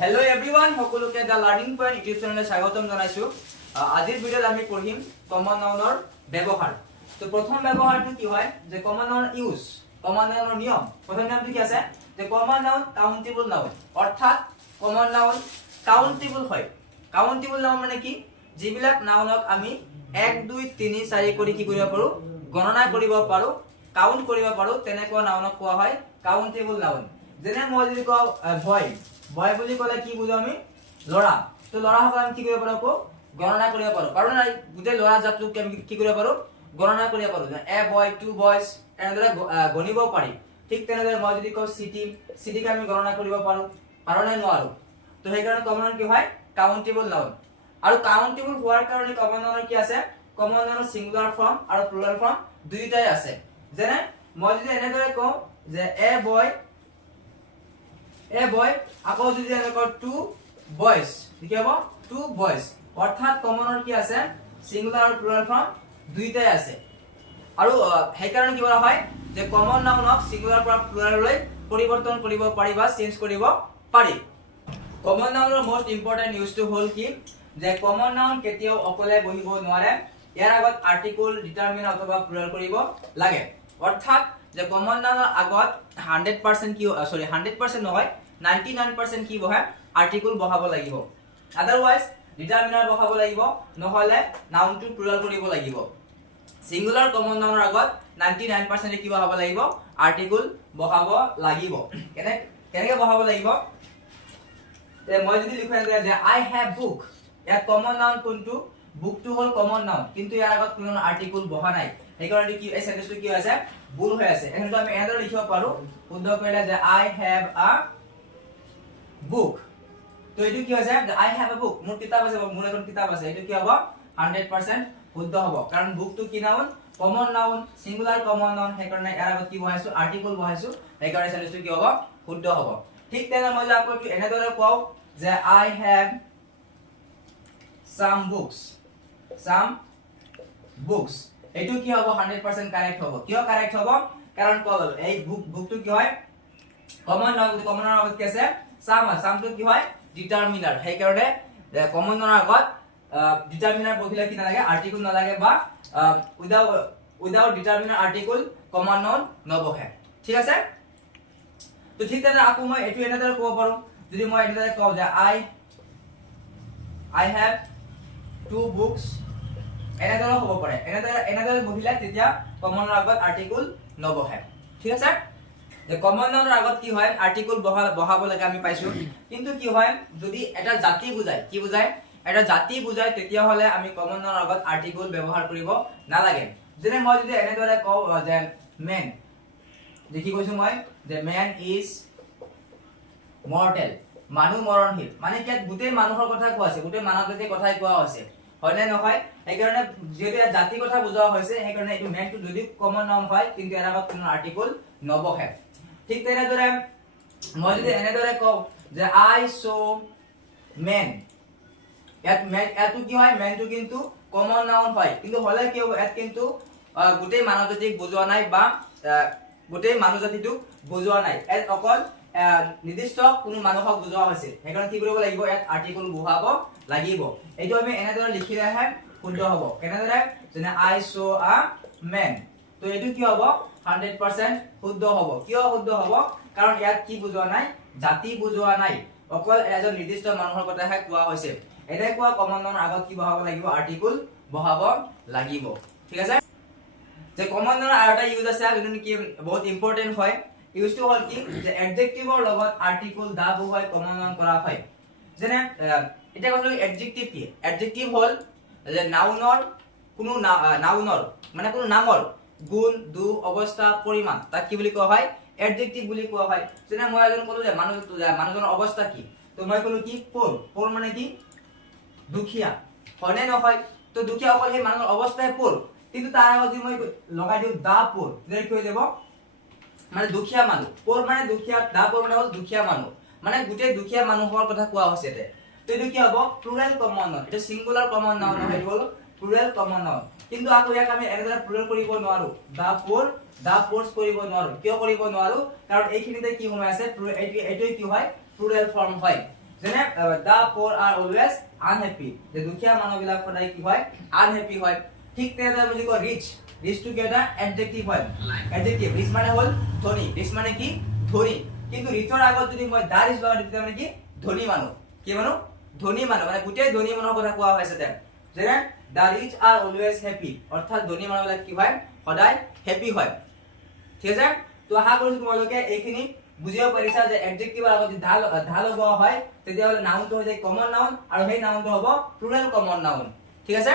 Hello everyone, সকলোকে দা learning point YouTube চ্যানেলে স্বাগতম জানাইছো। আজিৰ ভিডিওত আমি পঢ়িম কমন নাউনৰ ব্যৱহাৰ। তো প্ৰথম ব্যৱহাৰটো কি হয় যে কমন নাউন ইউজ, কমন নাউনৰ নিয়ম। প্ৰথম নিয়মটো কি আছে যে কমন নাউন কাউন্টেবল নাউন, অৰ্থাৎ কমন নাউন কাউন্টেবল হয়। কাউন্টেবল নাউন মানে কি, যিবিলাক নাউনক আমি 1 2 3 4 কৰি কি কৰিব পাৰো, গণনা কৰিব পাৰো, কাউন্ট কৰিব পাৰো, তেনেকুৱা নাউনক কোৱা হয় কাউন্টেবল নাউন। যেনে মই যদি কওঁ বয়, বয় বুলি ক'লে কি বুজো আমি, লৰা। তো লৰা সকল আমি কি কৰিব পাৰো, গণনা কৰিব পাৰো। কাৰণ গোটেই লৰা জাতটোক আমি কি কৰিব পাৰো, গণনা কৰিব পাৰো। এ বয়, টু বয়জ, এনেদৰে গণিব পাৰি। ঠিক তেনেদৰে মই যদি কওঁ সিটি, সিটিক আমি গণনা কৰিব পাৰো, পাৰোনে নোৱাৰো। তো সেইকাৰণে কমন নাউন কি হয়, কাউন্টেবল নাউন। আৰু কাউন্টেবল হোৱাৰ কাৰণে কমন নাউনৰ কি আছে, কমন নাউনৰ সিঙ্গুলাৰ ফৰ্ম আৰু প্লুৰাল ফৰ্ম দুইটাই আছে। যেনে মই যদি এনেদৰে কওঁ যে এ বয়, আকৌ যদি আমি কওঁ টু বয়জ, কি হ'ব টু বয়জ। অৰ্থাৎ কমনৰ কি আছে, সিঙ্গুলাৰ আৰু প্লুৰাল ফৰ্ম দুইটাই আছে। আৰু সেইকাৰণে কি কৰা হয় যে কমন নাউনক সিঙ্গুলাৰ পৰা প্লুৰাললৈ পৰিৱৰ্তন কৰিব পাৰি বা চেঞ্জ কৰিব পাৰি। কমন নাউনৰ মোস্ট ইম্পৰ্টেন্ট নিউজটো হ'ল কি যে কমন নাউন কেতিয়াও অকলে বহিব নোৱাৰে, ইয়াৰ আগত আৰ্টিকল, ডিটাৰমিনাৰ অথবা প্লুৰাল কৰিব লাগে। অৰ্থাৎ যে কমন নাউনৰ আগত 100% কি 100% নহয় 99% কি বহে, আৰ্টিকল বহাব লাগিব। আদাৰৱাইজ ডিটাৰমিনাৰ বহাব লাগিব, নহলে নাউনটো প্লুৰাল কৰিব লাগিব। সিঙ্গুলাৰ কমন নাউনৰ আগত 99% কি বহাব লাগিব, আৰ্টিকল বহাব লাগিব। কেনেকৈ বহাব লাগিব, মই যদি লিখো যে আই হ্যাভ বুক, ইয়াত কমন নাউন কোনটো, বুকটো হল কমন নাউন, কিন্তু ইয়াৰ আগত কোনো আৰ্টিকল বহা নাই। সেইকাৰণে কি এই সেন্টেন্সটো কি আছে, ভুল হৈ আছে। এনেটো আমি এনেদৰে লিখিব পাৰো, শুদ্ধ কৰিলে যে আই হ্যাভ আ বুক। তো এইটো কি হৈছে যে আই হ্যাভ আ বুক, মোৰ কিতাপ আছে, মোৰ এখন কিতাপ আছে। এইটো কি হ'ব 100% শুদ্ধ হ'ব। কাৰণ বুকটো কি noun, common noun, singular common noun. সেইকাৰণে ইয়াৰ আগত কি বহাইছো, আৰ্টিকল বহাইছো। সেইকাৰণে সেন্টেন্সটো কি হ'ব, শুদ্ধ হ'ব। ঠিক তেনে মই আকৌ এনেদৰে কওঁ যে আই হ্যাভ some books, এইটো কি হ'ব 100% কারেক্ট হ'ব। কিয় কারেক্ট হ'ব, কাৰণ এই বুকটো কি হয় কমন নাউন, কমন নাউনৰ আগত কি আছে, সাম আছে। সামটো কি হয় ডিটাৰমিনাৰ। সেইকাৰণে কমন নাউনৰ আগত ডিটাৰমিনাৰ বহিলে কি নালাগে, আৰ্টিকল নালাগে, বা without determiner article common noun নবহে। ঠিক আছে। তো ঠিক তেনে আকৌ মই এইটো এনেদৰে ক'ব পাৰো, যদি মই এনেদৰে কওঁ যে I have 2 books, এনেদৰে হ'ব পাৰে। এনেদৰে বহিলে তেতিয়া কমনৰ আগত আৰ্টিকল নবহে। ঠিক আছে। যে কমন নাউনৰ আগত কি হয়, আৰ্টিকল বহাব লাগে আমি পাইছো। কিন্তু কি হয় যদি এটা জাতি বুজায়, কি বুজায়, এটা জাতি বুজায়, তেতিয়া হলে আমি কমন নাউনৰ আগত আৰ্টিকল ব্যৱহাৰ কৰিব নালাগে। যেনে মই যদি এনেদৰে কওঁ যে মেন, যে কি কৈছো মই যে মেন ইজ মৰ্টেল, মানুহ মৰণশীল। মানে কি গোটেই মানুহৰ কথা কোৱা আছে, গোটেই মানৱ জাতিৰ কথাই কোৱা হৈছে, হয় নে নহয়। সেইকাৰণে যিহেতু ইয়াত জাতিৰ কথা বুজোৱা হৈছে, সেইকাৰণে এইটো মেনটো যদি কমন নাউন হয়, কিন্তু ইয়াৰ আগত কোনো আৰ্টিকল নবহে। ঠিক তেনেদৰে মই যদি এনেদৰে কওঁ যে আই চ মেন, ইয়াতো কি হয়, মেনটো কিন্তু কমন নাউন হয়, কিন্তু হলে কি হ'ব, ইয়াত কিন্তু গোটেই মানৱ জাতিক বুজোৱা নাই, বা গোটেই মানুহ জাতিটোক বুজোৱা নাই। ইয়াত অকল নিৰ্দিষ্ট কোনো মানুহক বুজোৱা হৈছে। সেইকাৰণে কি কৰিব লাগিব, ইয়াত আৰ্টিকল বহাব লাগিব। এইটো আমি এনেদৰে লিখিলেহে শুদ্ধ হ'ব। কেনেদৰে, যেনে আই চ আ মেন। তো এইটো কি হ'ব 100% শুদ্ধ হ'ব। কিয় শুদ্ধ হ'ব, কাৰণ ইয়াত কি বুজোৱা নাই, জাতি বুজোৱা নাই, অকল এজন নিৰ্দিষ্ট মানুহৰ কথাহে কোৱা হৈছে। এনেকুৱা কমন নাউনৰ আগত কি বহাব লাগিব, আৰ্টিকল বহাব লাগিব। ঠিক আছে। যে কমন নাউনৰ আৰু এটা ইউজ আছে, যোনটো নেকি বহুত ইম্পৰ্টেন্ট হয়। ইউজটো হ'ল কি যে এডজেক্টিভৰ লগত আৰ্টিকল দা বহুৱাই কমন নাউন কৰা হয়। যেনে এতিয়া কৈছো এডজেক্টিভ কি, এডজেক্টিভ হ'ল যে নাউনৰ মানে কোনো নামৰ গুণ, দুখ, অৱস্থা, পৰিমাণ, তাক কি বুলি কোৱা হয়, এডজেক্টিভ বুলি কোৱা হয়। যেনে মই এজন ক'লো যে মানুহজনৰ অৱস্থা কি, তো মই ক'লো কি পোৰ মানে কি দুখীয়া, হয়নে নহয়। তো দুখীয়া অকল সেই মানুহৰ অৱস্থাই পোৰ, কিন্তু তাৰ আগত যদি মই লগাই দিওঁ দা পোৰ, তেতিয়া কি হৈ যাব, মানে দুখীয়া মানুহ। পোৰ মানে দুখীয়া, দা পোৰ মানে হ'ল দুখীয়া মানুহ, মানে গোটেই দুখীয়া মানুহৰ কথা কোৱা হৈছে। তো এইটো কি হ'ব, প্লুৰেল কমন নাউন। এটা সিঙ্গুলাৰ কমন নাউন নহয়, এইটো হ'ল প্লুৰেল কমন নাউন। কিন্তু আকৌ ইয়াক আমি এনেদৰে প্লুৰেল কৰিব নোৱাৰো, দা পোৰ, দা পোৰছ কৰিব নোৱাৰো। কিয় কৰিব নোৱাৰো, কাৰণ এইখিনিতে কি সোমাই আছে, এইটোৱে কি হয়, প্লুৰেল ফৰ্ম হয়। যেনে দা পোৰ আৰ অলৱেজ আনহেপি, যে দুখীয়া মানুহবিলাক সদায় কি হয় আনহেপি হয়। ঠিক তেনেদৰে আমি কওঁ ৰিচ, ৰিচটো কি এটা এডজেক্টিভ হয়, এডজেক্টিভ। ৰিচ মানে হ'ল ধনী, ৰিচ মানে কি ধনী। কিন্তু ৰিচৰ আগত যদি মই দা ৰিচ লগাই দিওঁ মানে কি ধনী মানুহ, কি মানুহ ধনী মানুহ, মানে গোটেই ধনী মানুহৰ কথা কোৱা হৈছে তেন। যেনে দা ৰিচ আৰ অলৱেজ হেপি, অৰ্থাৎ ধনী মানুহবিলাক কি হয় সদায় হেপি হয়। ঠিক আছে, তো আশা কৰিছো তোমালোকে এইখিনি বুজিব পাৰিছা যে এডজেক্টিভৰ আগত যদি দা লগোৱা হয় তেতিয়াহ'লে নাউনটো হৈ যায় কমন নাউন, আৰু সেই নাউনটো হ'ব প্লুৰেল কমন নাউন। ঠিক আছে।